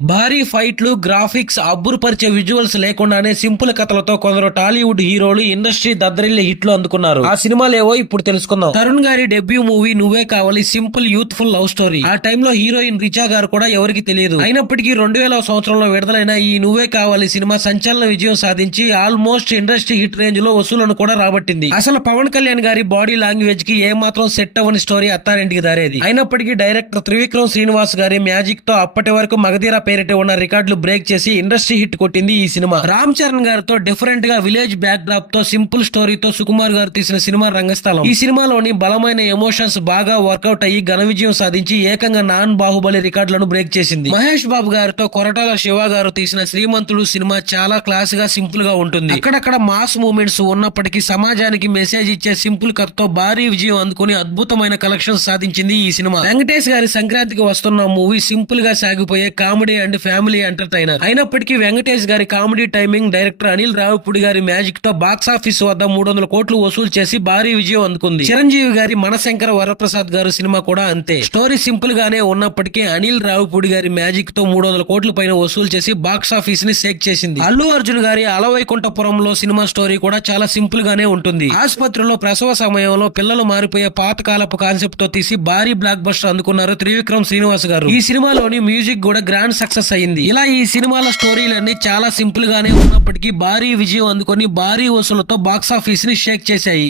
భారీ ఫైట్లు, graphics, అబ్బురుపరిచే visuals లేకుండానే సింపుల్ కథలతో కొందరు టాలీవుడ్ హీరోలు ఇండస్ట్రీ దద్దరిల్లి హిట్లు అందుకున్నారు. ఆ సినిమాలేవో ఇప్పుడు తెలుసుకుందాం. తరుణ్ గారి డెబ్యూ మూవీ నువ్వే కావాలి సింపుల్ యూత్ఫుల్ లవ్ స్టోరీ. ఆ టైంలో హీరోయిన్ రిచా గారు కూడా ఎవరికి తెలియదు. అయినప్పటికీ 2000 సంవత్సరంలో విడుదలైన ఈ నువ్వే కావాలి సినిమా సంచలన విజయం సాధించి ఆల్మోస్ట్ ఇండస్ట్రీ హిట్ రేంజ్ లో వసూలను కూడా రాబట్టింది. అసలు పవన్ కళ్యాణ్ గారి బాడీ లాంగ్వేజ్ కి ఏమాత్రం సెట్ అవ్వని స్టోరీ అత్తారింటికి దారేది. అయినప్పటికీ డైరెక్టర్ త్రివిక్రమ్ శ్రీనివాస్ గారి మ్యాజిక్ తో అప్పటి వరకు మగధీర పేరిట ఉన్న రికార్డులు బ్రేక్ చేసి ఇండస్ట్రీ హిట్ కొట్టింది ఈ సినిమా. రామ్ చరణ్ గారితో డిఫరెంట్ గా విలేజ్ బ్యాక్ డ్రాప్ తో సింపుల్ స్టోరీతో సుకుమార్ గారు తీసిన సినిమా రంగస్థలం. ఈ సినిమాలోని బలమైన ఎమోషన్స్ బాగా వర్కౌట్ అయ్యి ఘన విజయం సాధించి ఏకంగా నాన్ బాహుబలి రికార్డులను బ్రేక్ చేసింది. మహేష్ బాబు గారితో కొరటాల శివ గారు తీసిన శ్రీమంతుడు సినిమా చాలా క్లాస్ గా సింపుల్ గా ఉంటుంది. అక్కడక్కడ మాస్ మూమెంట్స్ ఉన్నప్పటికీ సమాజానికి మెసేజ్ ఇచ్చే సింపుల్ కథతో భారీ విజయం అందుకుని అద్భుతమైన కలెక్షన్స్ సాధించింది ఈ సినిమా. వెంకటేష్ గారి సంక్రాంతికి వస్తున్న మూవీ సింపుల్ గా సాగిపోయే కామెడీ అండ్ ఫ్యామిలీ ఎంటర్టైనర్. అయినప్పటికీ వెంకటేష్ గారి comedy timing, director Anil Ravipudi గారి మ్యాజిక్ తో బాక్స్ ఆఫీస్ వద్ద 300 కోట్లు వసూలు చేసి భారీ విజయం అందుకుంది. చిరంజీవి గారి మనశంకర వరప్రసాద్ గారు సినిమా కూడా అంతే. స్టోరీ సింపుల్ గానే ఉన్నప్పటికీ అనిల్ రావిపూడి గారి మ్యాజిక్ తో 300 కోట్ల పైన వసూలు చేసి బాక్స్ ఆఫీస్ ని షేక్ చేసింది. అల్లు అర్జున్ గారి అలవైకుంఠపురంలో సినిమా స్టోరీ కూడా చాలా సింపుల్ గానే ఉంటుంది. ఆసుపత్రిలో ప్రసవ సమయంలో పిల్లలు మారిపోయే పాతకాలపు కాన్సెప్ట్ తో తీసి భారీ బ్లాక్ బస్టర్ అందుకున్నారు త్రివిక్రమ్ శ్రీనివాస్ గారు. ఈ సినిమాలోని మ్యూజిక్ కూడా గ్రాండ్ సక్సెస్ అయింది. ఇలా ఈ సినిమాల స్టోరీలన్నీ చాలా సింపుల్ గానే ఉన్నప్పటికీ భారీ విజయం అందుకొని భారీ వసూలతో బాక్స్ ఆఫీస్ ని షేక్ చేశాయి.